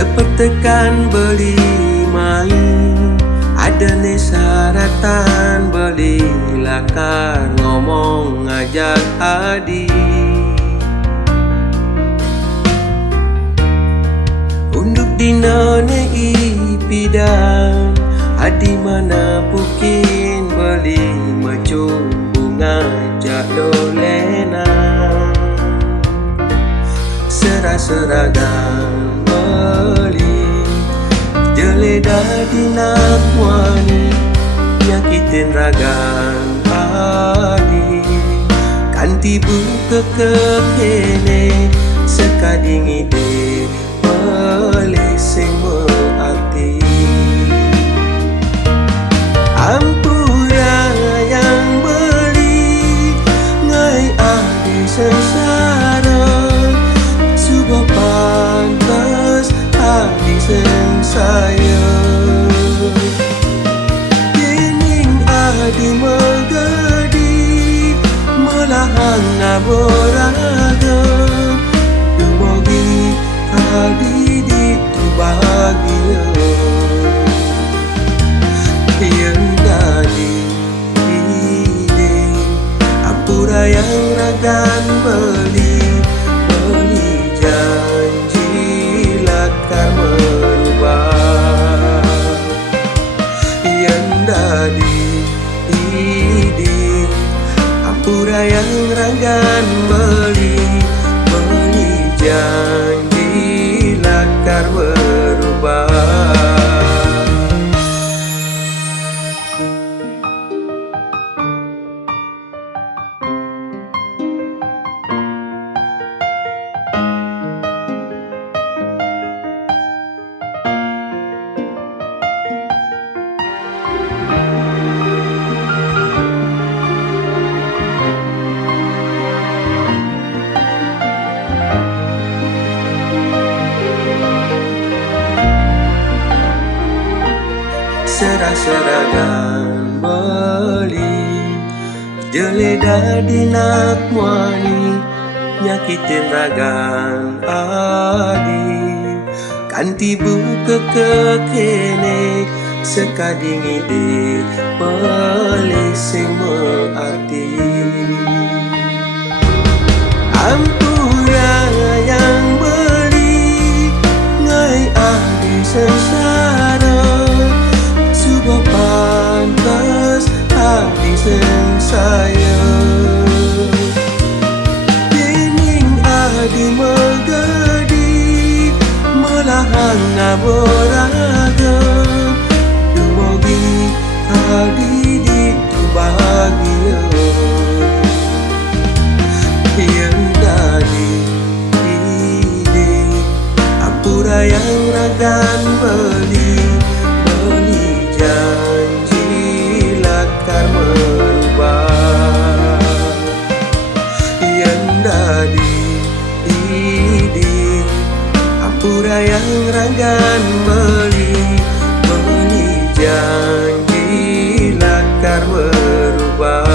Sepertekan beli main, ada ni syaratan beli lakar ngomong ngajak adi. Unduk dina ne ipidan, adi mana pukin beli mencumbu ngajak lolena. Serah-seragam beli jeledah dinak wani, nyakitin ragan adi. Kanti buka kekene sekading ide boleh semua arti. Ampura yang beli ngai adi sengsara, subah pantas adi sengsaya. Kening adi megadi melahang ngaboraga, dumogi adi itu bahagia. Yang tadi ide ampura yang ragan beli janji lakar merubah. Yang tadi ide ampura yang ragan beli janji lakar berubah. Serah-seragam beli jeledah dinak wani, nyakitin ragan adi. Kanti buka kekene sekading ide boleh semua arti. Ampura yang beli ngai adi sengsara, subah pantas adi sengsaya. Kening adi megadi melahang ngaboraga, dumogi adi itu bahagia. Yang tadi ide ampura yang ragan beli janji lakar merubah. Yang tadi ide ampura yang ragan beli janji lakar berubah.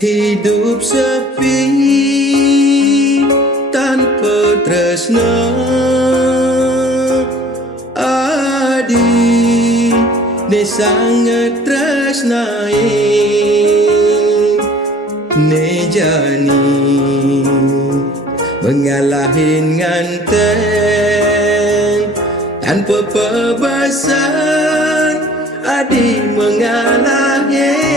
Hidup sepi tanpa tresna, adi ne sangat tresnae ne jani mengalahin nganten tanpa pebasan, adi mengalahin.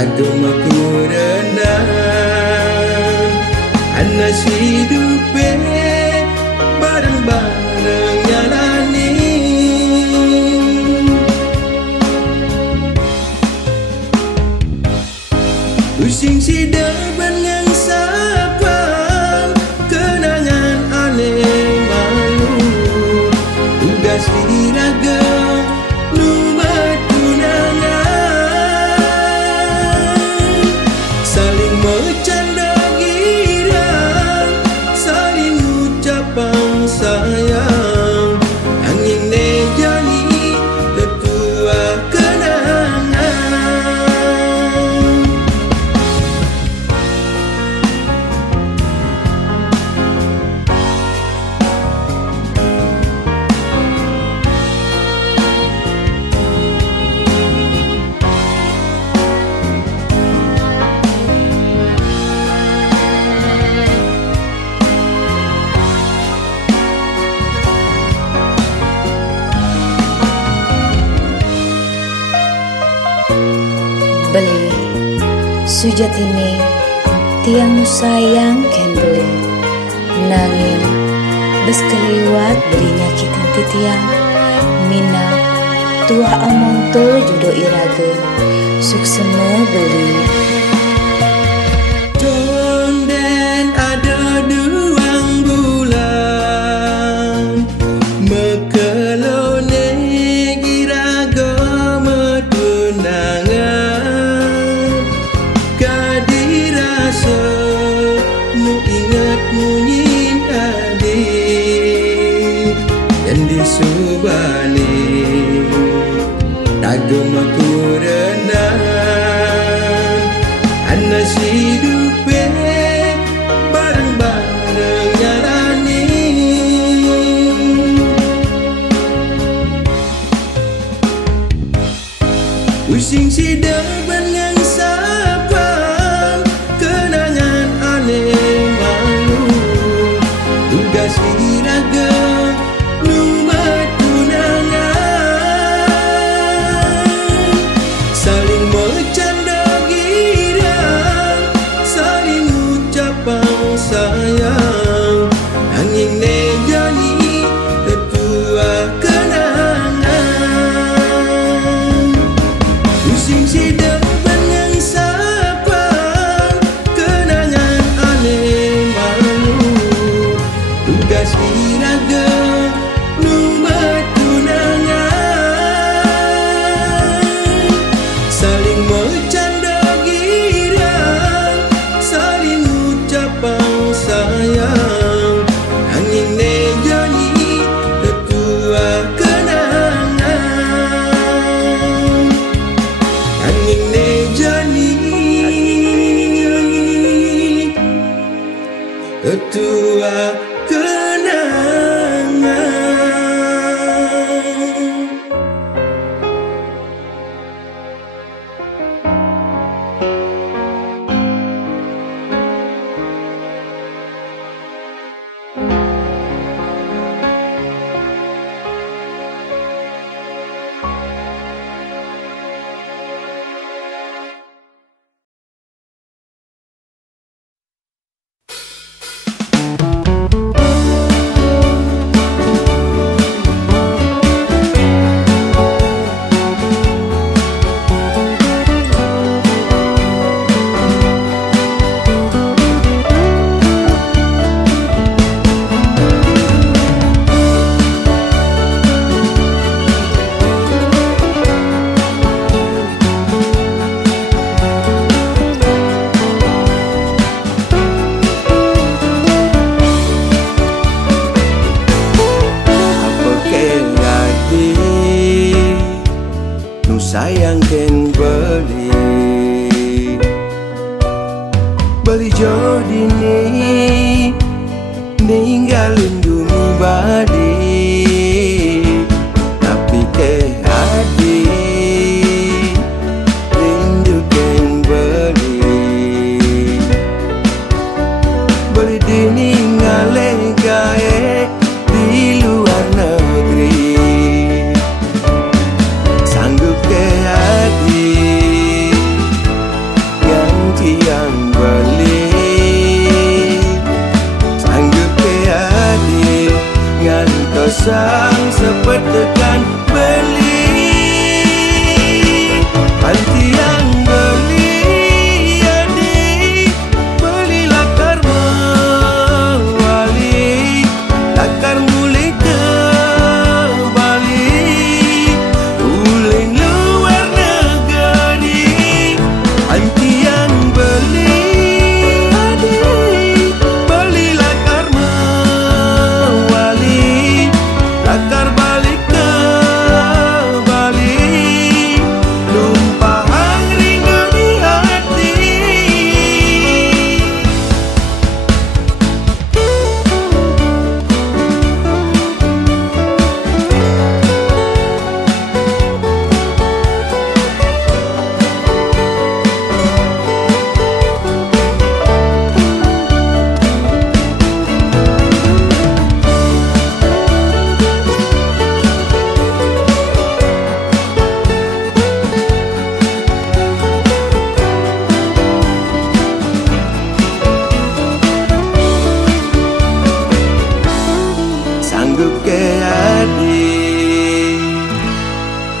Agamaku renang anas hidupe bareng-bareng jalani, pusing sidang bengang sapang kenangan aneh malu tugas iraga sayang angin nejani tetua kenangan. Beli sujatini tiang sayang ken beli nanging bes keliwat beli nyakitin titiang mina tua omong to judo iraga sukseme beli Tonden ada duang bulan mekelone iraga metunangan nu ingat munyin adik dan disubani agamaku renang anas hidupe bareng-bareng jalani, pusing sidang bengang sapang kenangan aneh malu tugas iraga numbat tunangan, saling bercanda girang saling ucapang sayang angin nejani tetua kenangan, pusing sidang bengang sapang kenangan aneh malu tugas iraga numbat tunangan, saling bercanda girang saling ucapang sayang angin nejani tetua kenangan, angin nejani tetua kenangan. yang ken beli jodi nih ninggalin dunia badi, tapi ke hadi rindu ken beli diningalin gae di luar negeri, sanggup ke hadi ganti yang beli, sanggup ke hadi ngantosang sepetekan beli, anti yang beli hadi beli lakar mewali, lakar mulai ke Bali, uling luar negeri, anti yang beli hadi beli lakar mewali, lakar balik ke Bali, numpang rindu di hati. Sanggup ke hadi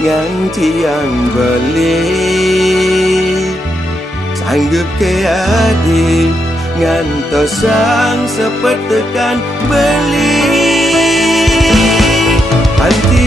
ganti yang beli, sanggup ke hadi ngantosang sepetekan beli, anti